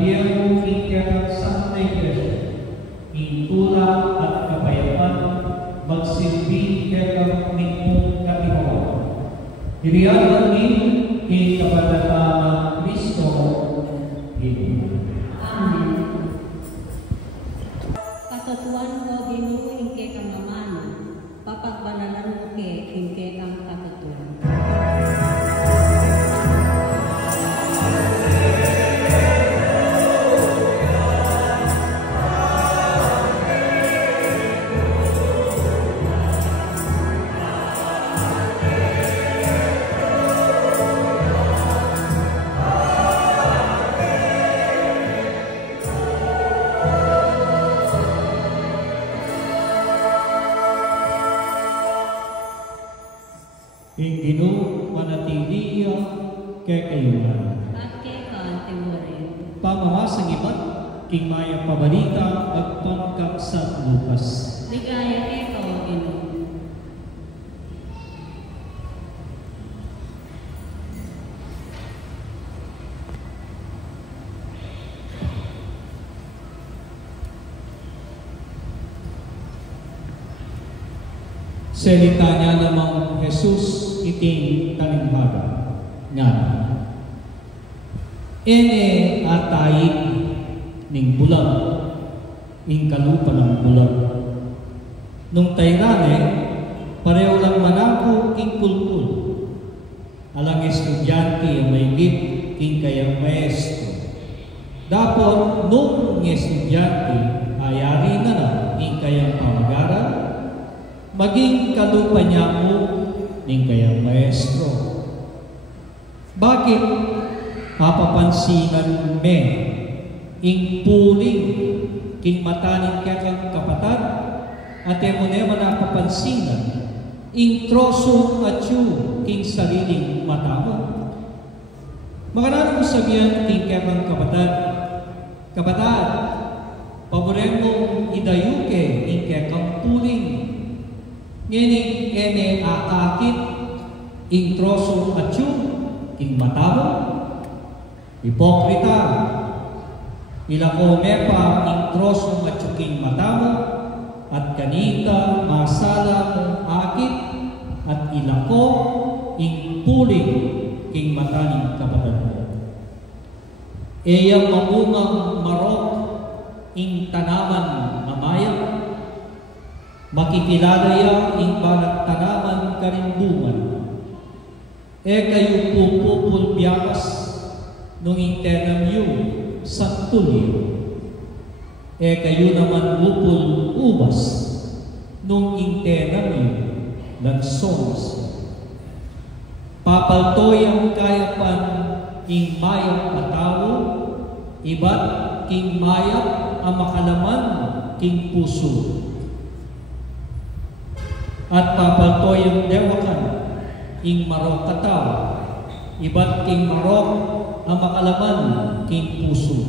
pagpapayagbiyaw king sa iglesia, intula at kapayapaan, magsilbi kaya mingkong katiwawan. Hiliyan din king kapalataan Kristo, Ginoo. Amen. Katutuan ko Ginoo ingke kang mamano, papagbanalan mo ke ingke kang katutuan. Ginoo manatiliya kay kayunan. At kay kantimurin. Pamamasang iba't king mayang pabalita at pangkak sa Lucas. Ligaya ikaw Ginoo. Salita niya namang Jesus iting talinghaga nga. Ene atayig ning bulag, ing kalupa ng bulag. Nung tayrane, pareho lang manako king kultul. Alang estudyante ang maigit king kayang maestro. Dapat nung estudyante ayari na ing kayang pamagaran, maging kalupa niya mo ning kayang maestro. Bakit papapansinan me ing puling king mataning kayang kapatad at mo naman napapansinan ing troso at yu king sariling mata mo? Makaraan mo sabihan king kayang kapatad, paboren mong idayuke ing kayang puling ngining ene aakit ing troso at yu king mata mo? Hipokrita, ilako mepa ing troso at yu king mata mo at kanita masala mong akit at ilako ing puling king mata ning kapatid mo. Eyang mamungang marok ing tanaman mamaya, makikilala ya ing balat tanaman karimbuman. Kayo pupupul biyakas nung intenam yu sa tulyo. Kayo naman pupul ubas nung intenam yu lansons. Papaltoy ang kayapan ing mayang atawo, iba't king mayang ang makalaman king puso. At papaltoy ang dewakan ing marok kataw, iba't king marok ang makalaman king puso.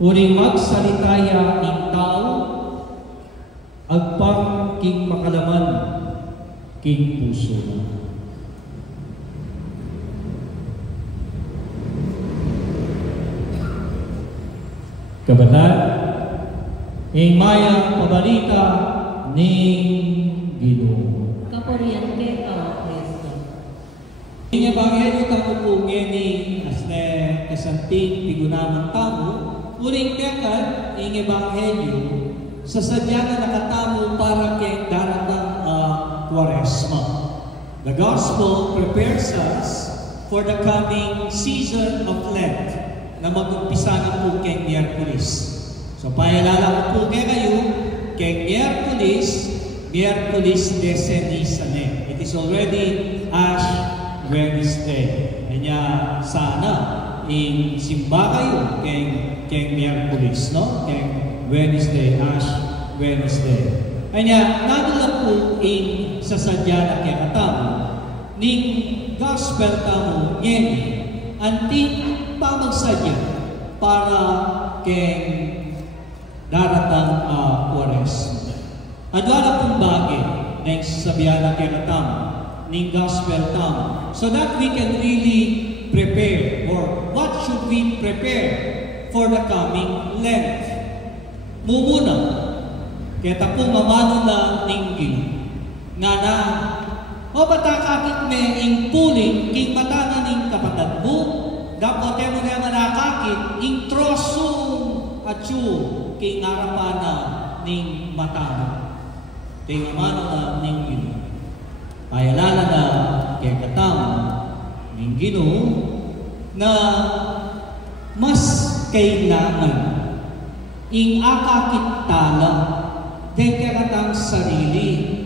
Uring magsalitaya ing tao, agpang king makalaman king puso. Kabataan, ing mayang pabalita ning Ginoo. Kapuriente ka Kristo. Ing ebanghelyo kamupungin ni asne kasanting pigunaman tamo, uring tekan ing ebanghelyo sa sadya na nakatamo para kay daratang Kwaresma. The Gospel prepares us for the coming season of Lent na mag-umpisa na po kay Miyerkules. So payalala ko po kayo kay Miyerkules de Cenisane. It is already Ash Wednesday. Kanya sana in simba kayo kay Miyerkules, no? Kay Wednesday, Ash Wednesday. Kanya nadulang po in sasadya na kay katamo ning gospel tamo ngeni anting pamagsadya para kay daratang Kwaresma. Adwala pong bagay na sabihan na kaya tamo, ning gospel tamo, so that we can really prepare or what should we prepare for the coming Lent? Mumuna, kaya tapo mamano na ninggin. Nga na, o batakakit me ing puling king matana ning kapatad mo, dapat mo na manakakit ing trosong atyo king arapana ning matana. Kaya mamano na ninggin. Payalala na kaya katam ninggin na mas kailangan ing akakit tala din kaya katang sarili.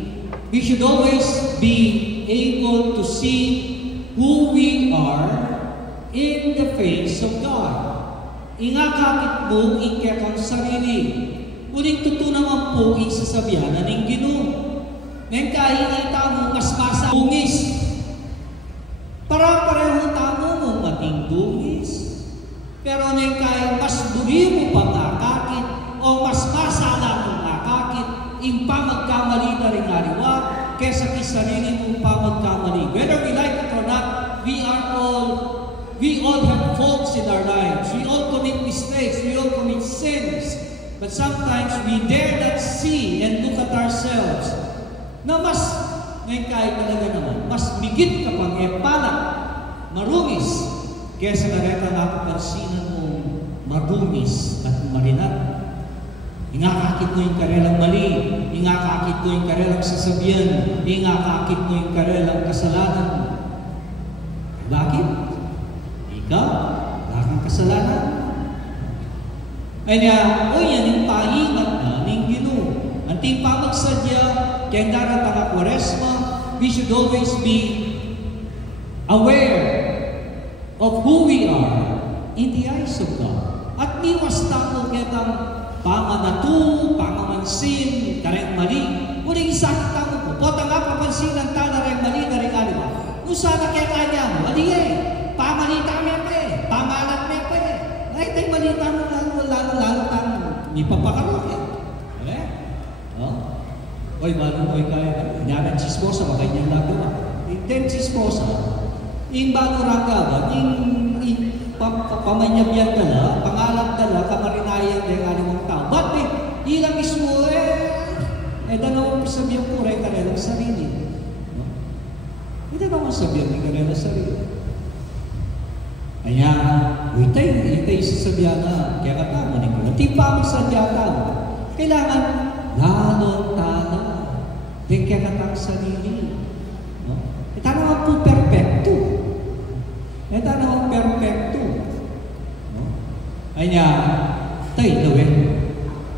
We should always be able to see who we are in the face of God. Ing akakit mo ing kaya kang sarili. Uling tutunaman po ing sasabihan ng Ginoo. Ngayon kainita mo mas masa bungis. Para-pareho tamo mo mating bungis. Pero ngayon kaya mas buri mo pang akakit o mas masala mong akakit ing pamagkamali na rin ariwa kesa kisarili mong pamagkamali. Whether we like it or not, we all have faults in our lives. We all commit mistakes. We all commit sins. But sometimes we dare not see and look at ourselves na mas ngayon kaya talaga naman, mas bigit ka pang epala, marungis, kesa nareta napapansinan mong marungis at marinat. Ingakakit mo yung karelang mali, ingakakit mo yung karelang sasabihan, ingakakit mo yung karelang kasalanan. Bakit? Ikaw, bakit kasalanan? Kaya, o yan yung pahingat na ng Ginoo. Anting pamagsadya, kaya daratang ang Kwaresma, we should always be aware of who we are in the eyes of God. At miwas tamo kitang pamanatu, pamamansin, kareng mali. Uling sakit tamo po. Pota nga papansinan ta na rin mali na rin aliwa. Kung sana kaya kanya mo, aliye, pamalita me pe, pamalat me pe. Ay, tayo malita mo lalo tamo. Ipapakaro eh. Oy, malo mo kaya. Nyaran chismosa, baka niyan nagawa. Then chismosa, yung bago ragawa, yung pamanyabyan dala, pangalan dala, kamarinayan din alimang tao. Ba't ilang mismo dalawang sabihan po rin karelang sarili. Hindi dalawang sabihan rin karelang sarili. Kaya, itay sasabihan na, kaya katama ni ko. Di pa magsadya ka. Kailangan, lalong tala. Di kaya katang sarili. Ito naman po perfecto. Ito naman perfecto. Kaya, tayo,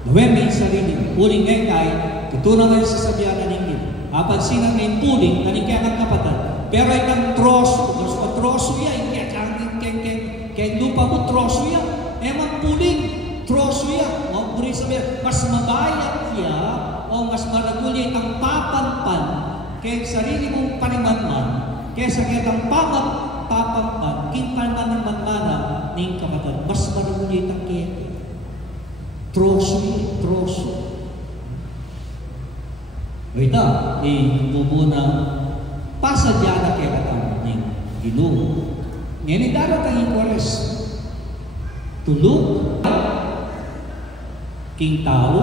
Gawin may sarili. Puling ngayon kahit tutunan ngayon sa sabihan na ninyo. Papansinan ngayon puling, nanikaya kang kapatid. Pero itang troso, mas matroso yan. Kaya lupa mo troso yan. Emang puling, troso yan. O, puri sabihan, mas mabayat niya o mas maraguli ang papanpan kaya sarili mong panimanman kaya sa kitang papanpan king panman ng manmana ning kapatid. Mas maraguli ang kaya. Troso. Ito, bubuna pasadya na kaya katang ng Ginoo. Ngayon darating ang Kwares. Tulog king tao,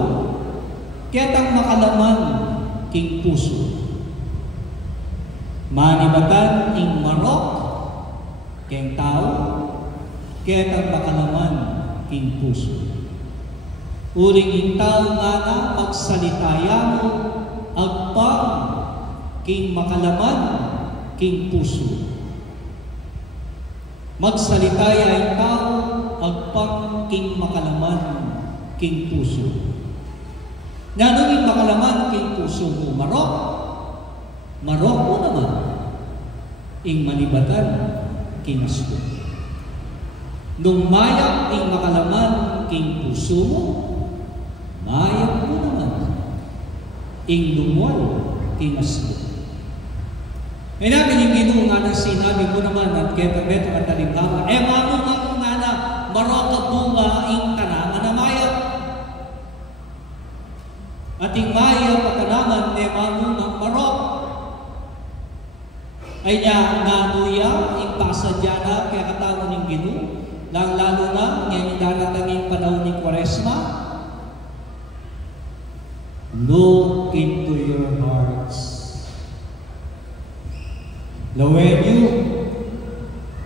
kaya tang makalaman king puso. Manibatan ing marok king tao, kaya tang makalaman king puso. Uling ing tao nga na magsalitaya mo agpang king makalaman king puso. Magsalitaya ing tao agpang king makalaman king puso. Nanong ing makalaman king puso mo marok mo naman ing manibatan king asko. Nung mayak ing makalaman king puso mo, mayak mo naman ing lumual king asko. E namin yung Ginoo nga na sinabi mo naman at kaya-beto at talimbawa, mano nga kung nga na marok bunga ing tanama na mayak. At ing mayak patanaman mano ng marok. Ay niya nanuya ing pasadya na kaya katawon ng Ginoo. lalo na ngayon daratangin panahon ni Kwaresma, look into your hearts. Lawenyo,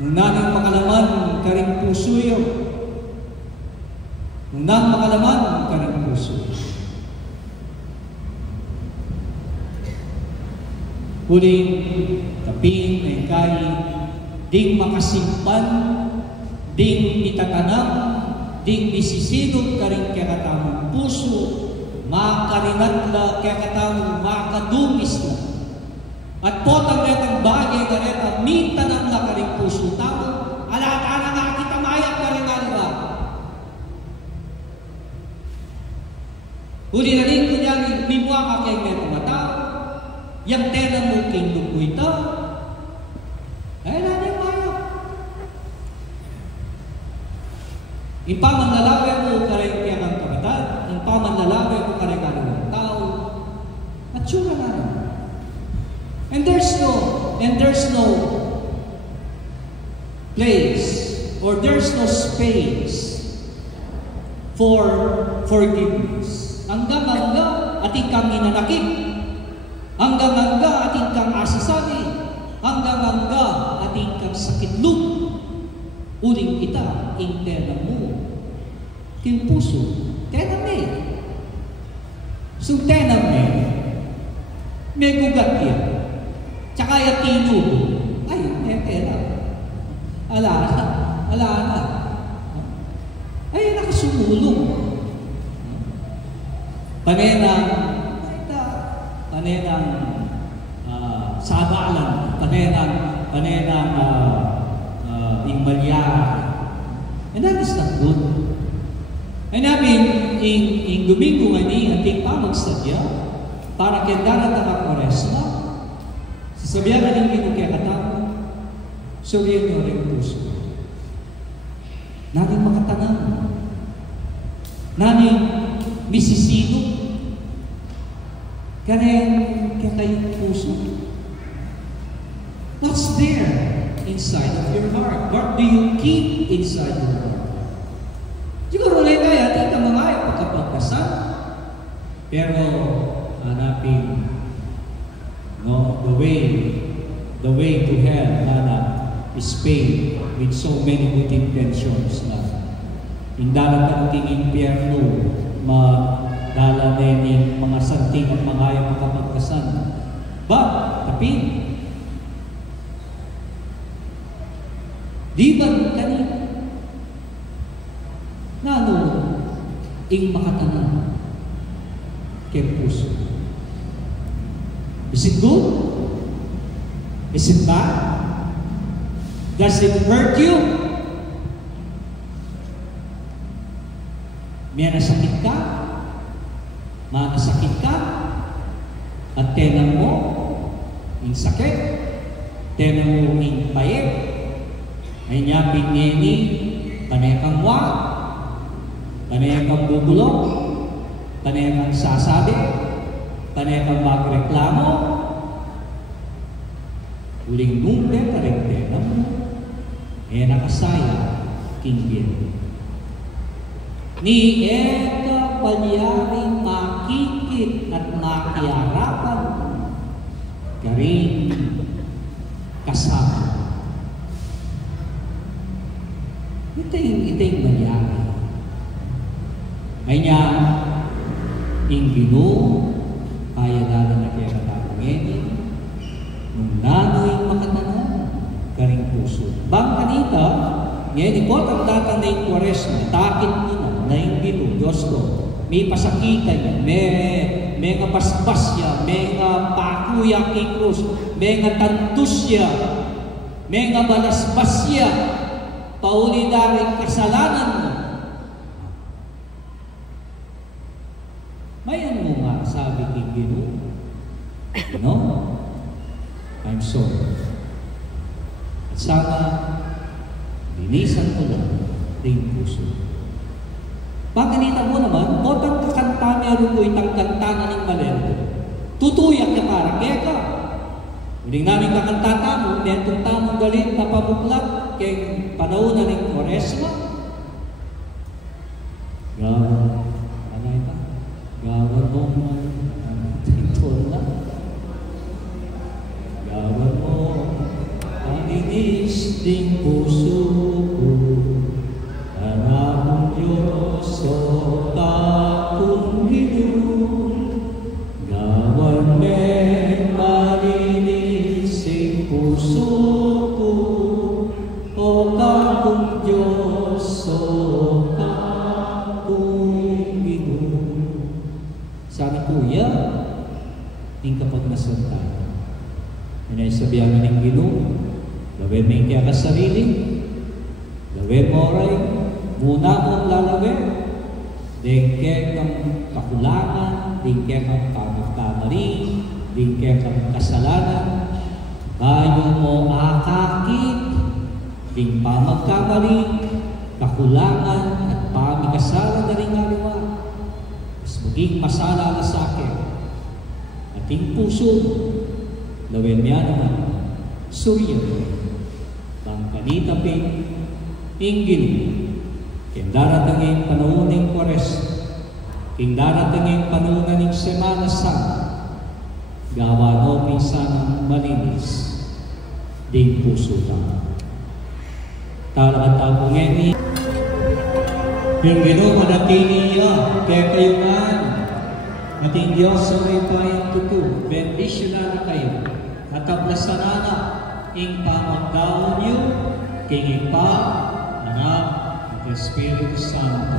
nung nanang makalaman ka rin puso yun. Nung nanang makalaman ka rin puso. Huling tapin ay kay ding makasimpan, ding itatanang, ding isisilog ka rin kakatamong puso, makarinat na kakatamong makadungis na. At potang retang bagay ka reta, mintanang na ka rin puso tao, alata na nga kita mayak ka rin alaba. Huli na rin kunyari, mimwa ka kay metong matao, yang tena mo king lupoy ta, ay na niya mayak. Ipamanlalawe mo ka rin kaya kang kapitan, ipamanlalawe mo ka rin ng tao, at sura na rin. And there's no place or there's no space for forgiveness. Hanggang ating kang inanakit, hanggang ating kang asasali, hanggang ating kang sakitlo, uling kita, intena mo, king puso, tena me. So tena me, may gugat yan. Tsaka yung tinubo, ay, tena. Ala na. Ay, nakasumulong. Panenang sabalan, panenang ingmalyara. And that is not good. And namin, in Domingo ngani, ating pamagsadya, para kendara na Kwaresma, sasabihan ka ng kaya katao, suriyan nyo rin puso. Namin makatanang, namin misisino, kaya kayong puso. What's there inside of your heart? What do you keep inside your heart? Siguro lang kaya, tita mga ay pagkapagkasal, pero hanapin, no, the way to hell, is paved with so many good intentions na indalang ka ng impyerno, madala nening mga santing at mga ayaw makapagkasan. But, tapin, di ba kanina, nano, ing makatanang kay puso. Is it good? Is it bad? Does it hurt you? May nasakit ka? Manasakit ka? At tenang mo, yung sakit, tenang mo yung payet, ay niya pinini, panay kang wa, panay kang bubulok, panay kang sasabi, panay kang magreklamo, uling nungde, karikte mo, nakasaya, kinggin. Ni eka palyaring makikit at makiarapan, karing kasama. Ito yung malyari. May niya, ingino, kaya dala na kaya katapangin, nung nano'y makatanong, karing puso. Bang kanita, ngayon ipot ang datang na yung Kwaresma, takit nila, na yung gino, Diyos ko, may pasakitan niya, may nga basbas niya, may nga pakuya kikros, may nga tantus niya, may nga balasbas niya, pauli daring kasalanan mo. Mayan mo nga, sabi kay Gino, no? I'm sorry. At sana, linisan ko lang din puso. Pagkanita mo naman, otang kakanta meron ko itang kanta na ng malerdo. Tutuyak ka para, kaya ka. Muling namin kakantatamo, netong tamong galit na pamuklat kay panahon ng Koresma. Gawan, ano ito? Gawan mo, ito na. Gawan mo, paninis ding puso ko, hanapong Diyos o kakong Ginoo. Gawan me, paninis ding puso ko, o kakong Diyos o kakong Ginoo. Sabi kuya, yung kapag nasanta, yun ay sabihan ng Ginoo, gawin mo yung kaya kasarili, gawin mo rin, muna mong lalawin, dingke kang kakulangan, dingke kang kamali, dingke kang kasalanan, bayo mo akakit, ding pamagkamali, kakulangan at pamikasalan na rin aliwa. Mas maging masala na sa akin, ating puso, lawin niya naman, surya, bangkanitapin, inggil, kung daratangin panahon ng Kores, kung daratangin panahon ng Semana Santa, gawa no minsan malinis, ding puso ka. Talagang tapong ngeni, yung Ginoo manatili niya, kaya kayo nga, ating Diyos sa may payang tutu, bendisyon na kayo, natablasan na ing pamagdaon niyo, king Ipa, Anak, at Espiritu Santo.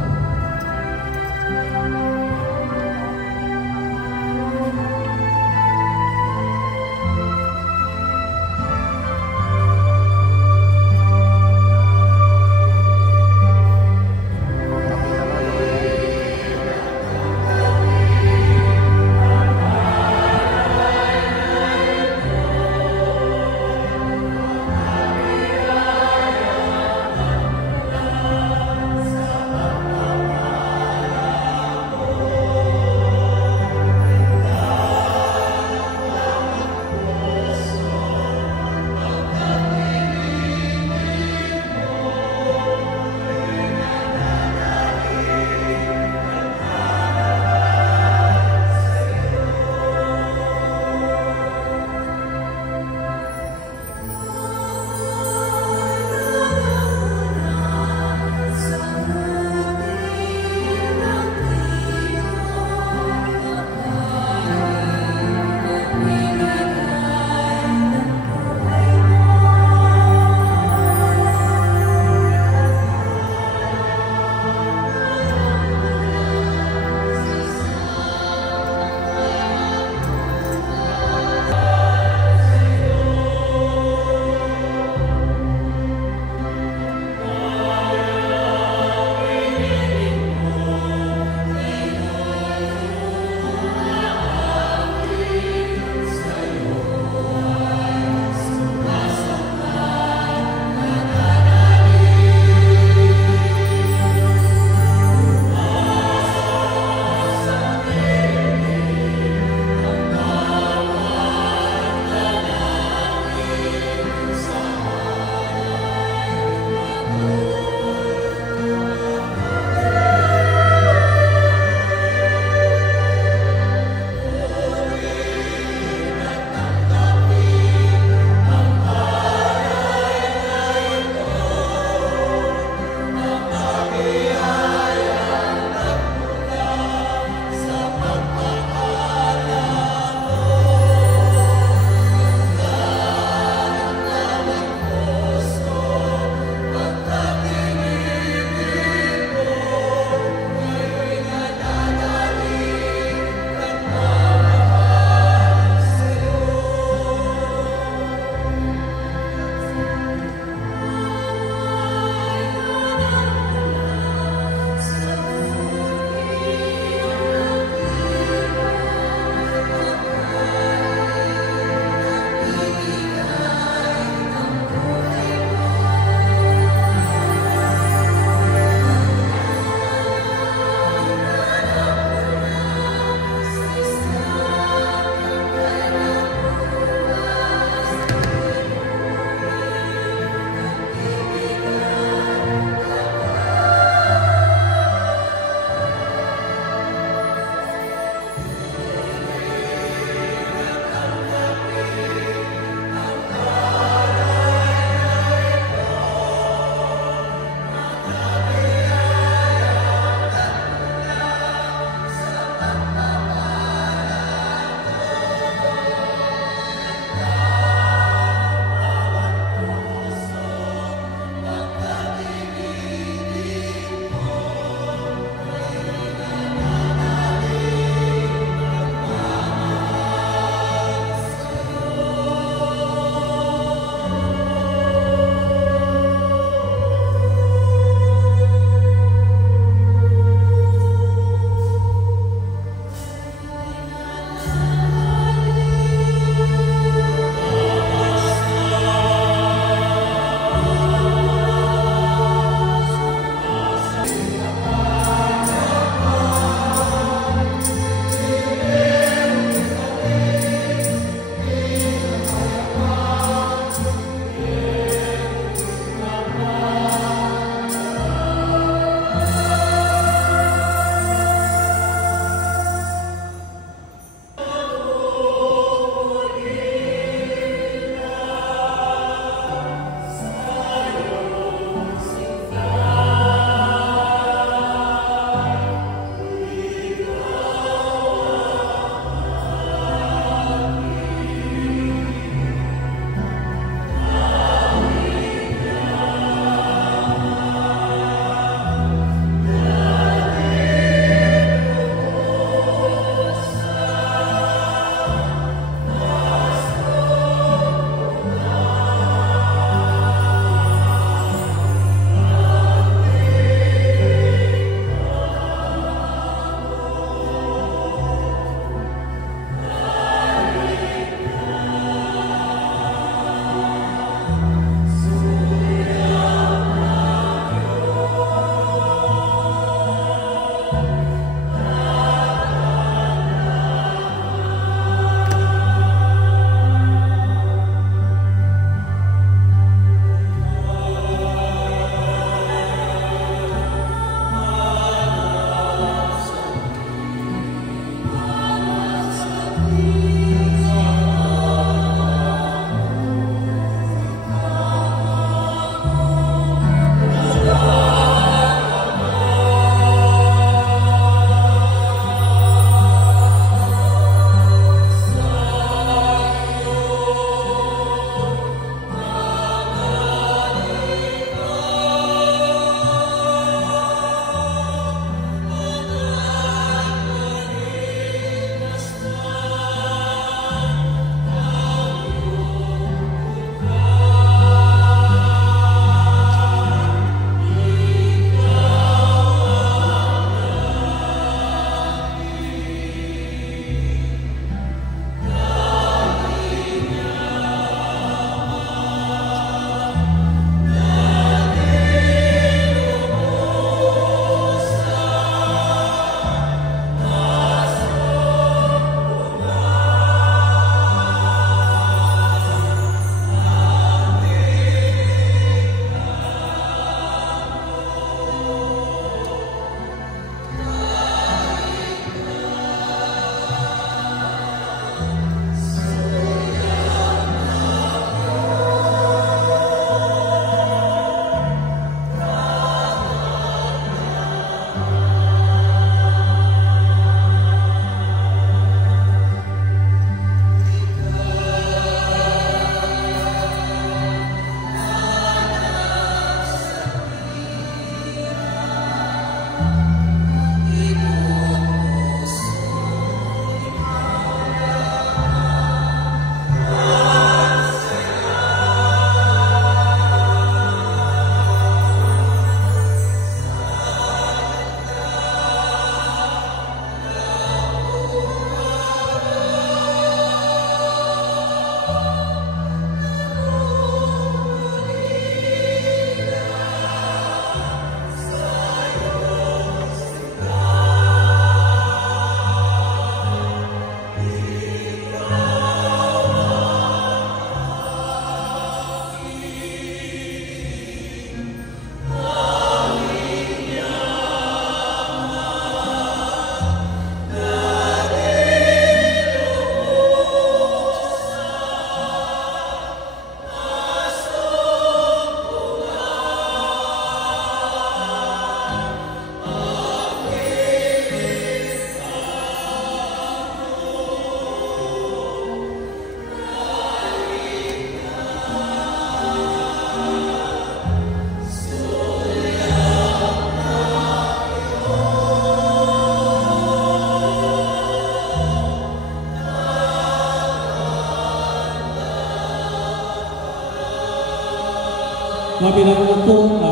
Mabilang mo po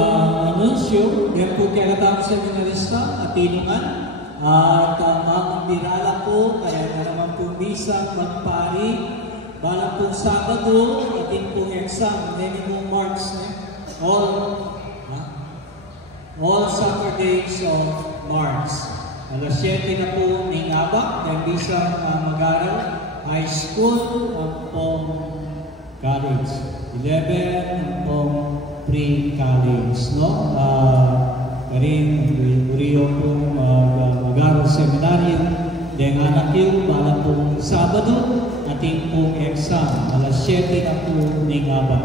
anunsyo, yan po kaya katapos sa seminarista at tinungan at mga birala po, kaya na naman po misa magpari, balang po Sabado, ating po exam, many po marks all Saturdays of March. Alas 7 na po ng abak, dahil misa mag-aral, high school, at pong college. 11 ang pong pre-college, no? Karin, buriyo pong mag-aral seminaryo, dahil anak yun, balang pong Sabado, ating pong exam, alas 7 na po ng abak.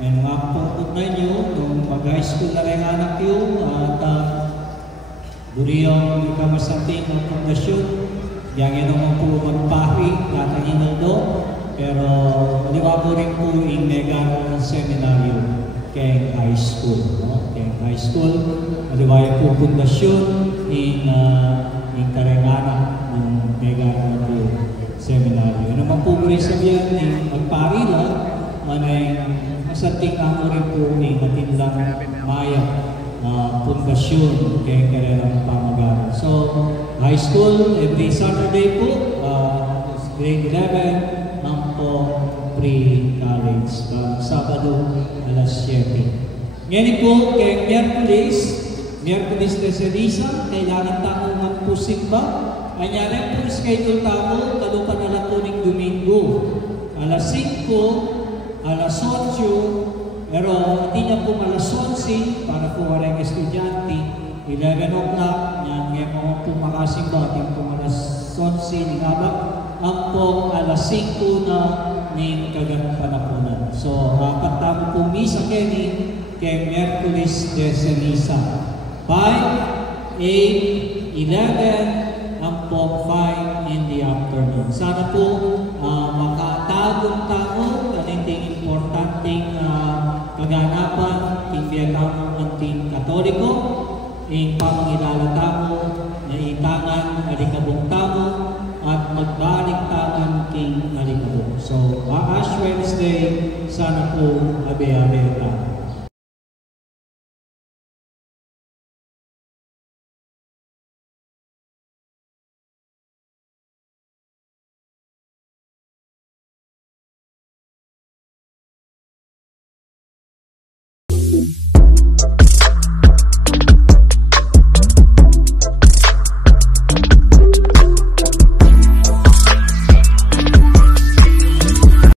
And mga pong na nyo, kung mag-high school na rin anak yun, at buriyong kamasanting ng pundasyon, yang naman po magpahri, tatangin do, pero maliwa po rin po yung mega seminaryo kay high school. No? Kay high school, maliwa po pundasyon in karengana ng mega seminaryo. Ano naman po rin sabihan ng magpahri lang, manay masanting ako rin po yung matinlang maya pundasyon kay karerang pamagaran. So, high school, every Saturday po, grade 11, ng po pre-college. Sabado, alas 7. Ngayon po, kay Miyerkules de Ceniza, kailangan tayo magpusimba. Kanyari po, schedule tayo, kalupan na lang po ng Domingo. Alas 5, alas 8, pero hindi niya po alas 11 para po walang estudyante. 11 o'clock, ngayon po makasimba, ating po alas 11 ng abak, ang po alas 5 na ng kaganapunan. So, katamo po misa kay Miyerkules de Ceniza. 5, 8, 11, ang po 5 in the afternoon. Sana po makatagong-tagong kaninting importanteng kaganapan, tingbiyatang anting Katoliko, in pamangilala tamo, na itangan alikabong tamo, at magbalik tangan king alikabong. So, Ash Wednesday, sana po abe-abe tamo.